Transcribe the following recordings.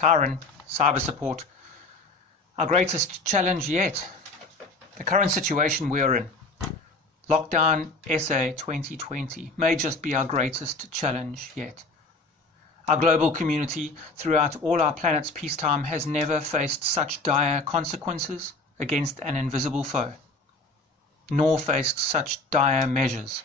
Tyron, cyber support. Our greatest challenge yet. The current situation we are in. Lockdown SA 2020 may just be our greatest challenge yet. Our global community, throughout all our planet's peacetime, has never faced such dire consequences against an invisible foe, nor faced such dire measures.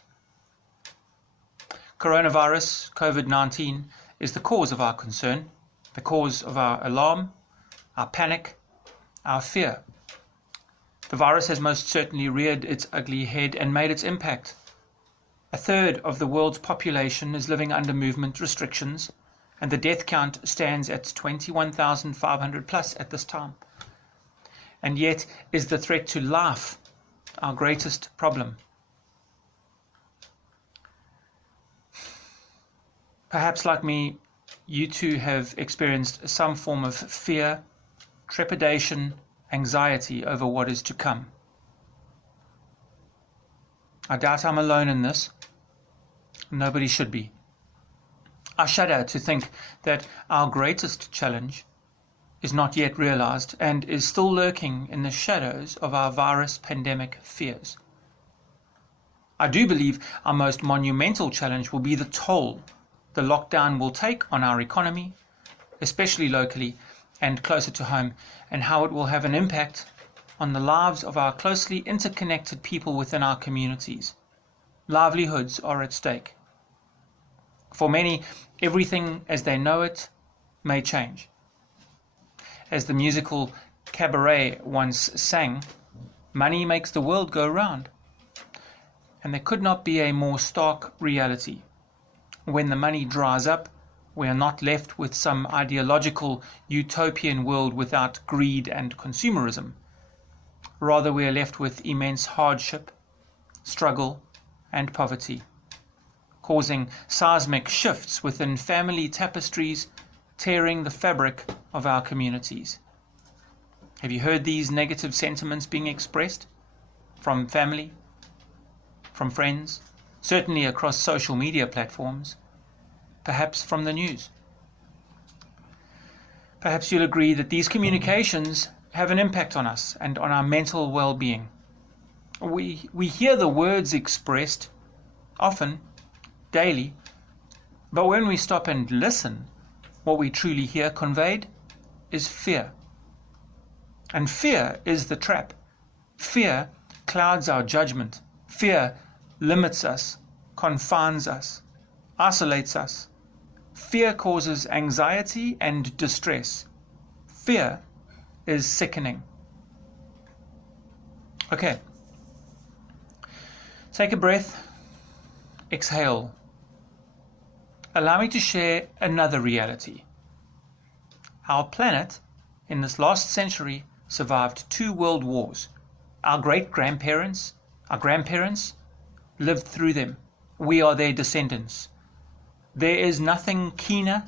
Coronavirus, COVID-19, is the cause of our concern, the cause of our alarm, our panic, our fear. The virus has most certainly reared its ugly head and made its impact. A third of the world's population is living under movement restrictions, and the death count stands at 21,500 plus at this time. And yet is the threat to life our greatest problem. Perhaps like me, you too have experienced some form of fear, trepidation, anxiety over what is to come. I doubt I'm alone in this. Nobody should be. I shudder to think that our greatest challenge is not yet realized and is still lurking in the shadows of our virus pandemic fears. I do believe our most monumental challenge will be the toll the lockdown will take on our economy, especially locally and closer to home, and how it will have an impact on the lives of our closely interconnected people within our communities. Livelihoods are at stake. For many, everything as they know it may change. As the musical Cabaret once sang, money makes the world go round. And there could not be a more stark reality. When the money dries up, we are not left with some ideological utopian world without greed and consumerism. Rather, we are left with immense hardship, struggle, and poverty, causing seismic shifts within family tapestries, tearing the fabric of our communities. Have you heard these negative sentiments being expressed from family, from friends, certainly across social media platforms, perhaps from the news? Perhaps you'll agree that these communications have an impact on us and on our mental well-being. We hear the words expressed often, daily, but when we stop and listen, what we truly hear conveyed is fear. And fear is the trap. Fear clouds our judgment. Fear limits us, confines us, isolates us. Fear causes anxiety and distress. Fear is sickening. Okay. Take a breath. Exhale. Allow me to share another reality. Our planet, in this last century, survived 2 world wars. Our great-grandparents, our grandparents, lived through them. We are their descendants. There is nothing keener,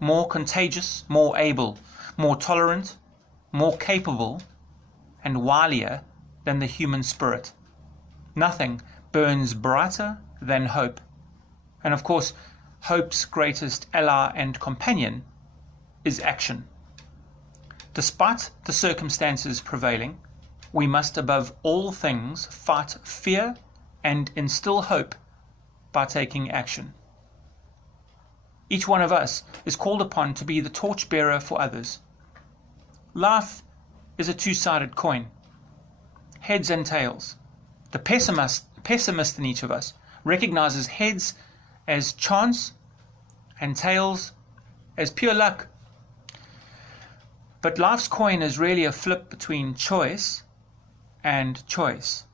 more contagious, more able, more tolerant, more capable, and wilier than the human spirit. Nothing burns brighter than hope. And of course, hope's greatest ally and companion is action. Despite the circumstances prevailing, we must above all things fight fear and instill hope by taking action. Each one of us is called upon to be the torchbearer for others. Life is a two-sided coin, heads and tails. The pessimist in each of us recognizes heads as chance and tails as pure luck. But life's coin is really a flip between choice and choice.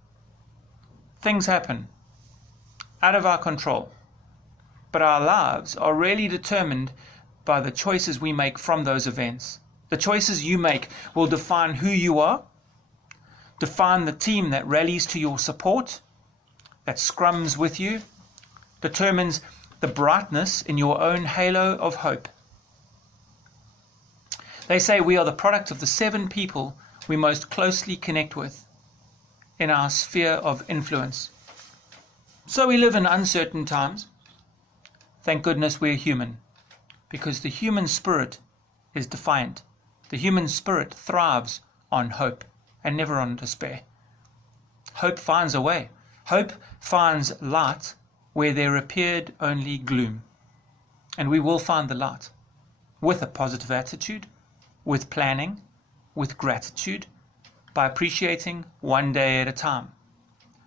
Things happen out of our control, but our lives are really determined by the choices we make from those events. The choices you make will define who you are, define the team that rallies to your support, that scrums with you, determines the brightness in your own halo of hope. They say we are the product of the 7 people we most closely connect with in our sphere of influence. So we live in uncertain times. Thank goodness we're human, because the human spirit is defiant. The human spirit thrives on hope and never on despair. Hope finds a way. Hope finds light where there appeared only gloom. And we will find the light with a positive attitude, with planning, with gratitude, by appreciating one day at a time,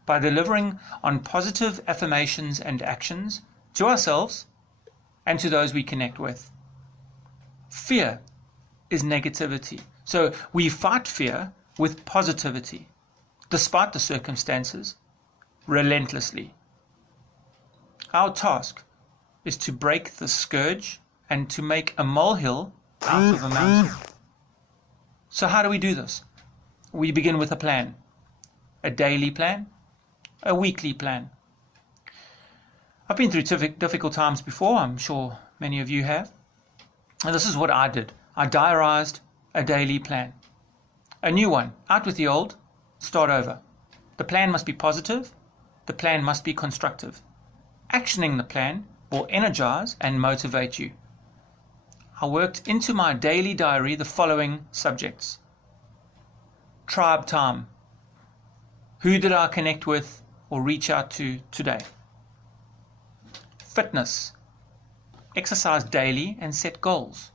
by delivering on positive affirmations and actions to ourselves and to those we connect with. Fear is negativity. So we fight fear with positivity, despite the circumstances, relentlessly. Our task is to break the scourge and to make a molehill out of a mountain. So how do we do this? We begin with a plan. A daily plan, a weekly plan. I've been through difficult times before, I'm sure many of you have. And this is what I did. I diarized a daily plan. A new one, out with the old, start over. The plan must be positive, the plan must be constructive. Actioning the plan will energize and motivate you. I worked into my daily diary the following subjects. Tribe time. Who did I connect with or reach out to today? Fitness. Exercise daily and set goals.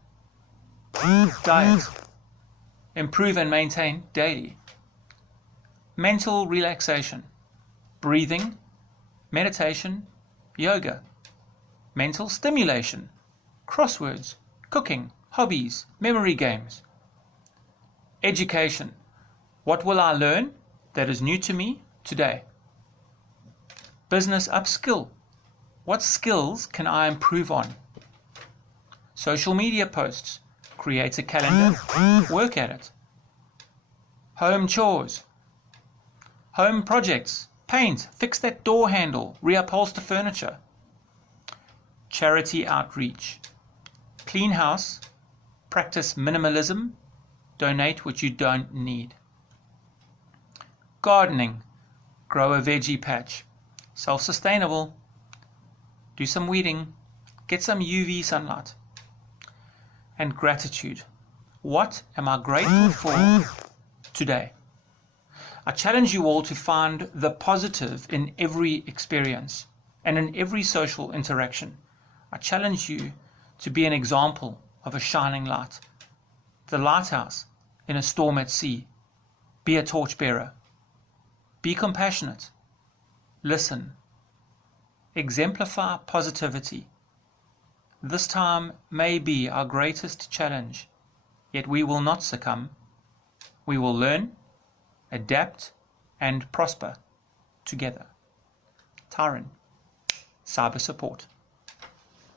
Diet. Improve and maintain daily. Mental relaxation. Breathing, meditation, yoga. Mental stimulation. Crosswords, cooking, hobbies, memory games. Education. What will I learn that is new to me today? Business upskill. What skills can I improve on? Social media posts. Create a calendar. Work at it. Home chores. Home projects. Paint. Fix that door handle. Reupholster furniture. Charity outreach. Clean house. Practice minimalism. Donate what you don't need. Gardening. Grow a veggie patch. Self-sustainable. Do some weeding. Get some UV sunlight. And gratitude. What am I grateful for today? I challenge you all to find the positive in every experience and in every social interaction. I challenge you to be an example of a shining light. The lighthouse in a storm at sea. Be a torchbearer. Be compassionate. Listen. Exemplify positivity. This time may be our greatest challenge, yet we will not succumb. We will learn, adapt, and prosper together. Tyron, Cyber Support.